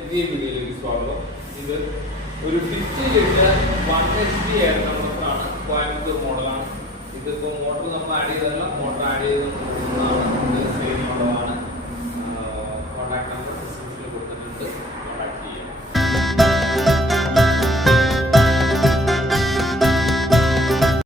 പുതിയ വീഡിയോയിലേക്ക് സ്വാഗതം. ഇത് ഒരു 50 ലിറ്റർ 1 HP എയർ കംപ്രസറാണ്. കോയമ്പത്തൂർ മോഡലാണ്. ഇതിപ്പോ മോട്ടർ നമ്മൾ ആഡ് ചെയ്തതല്ല, മോട്ടർ ആഡ് ചെയ്ത്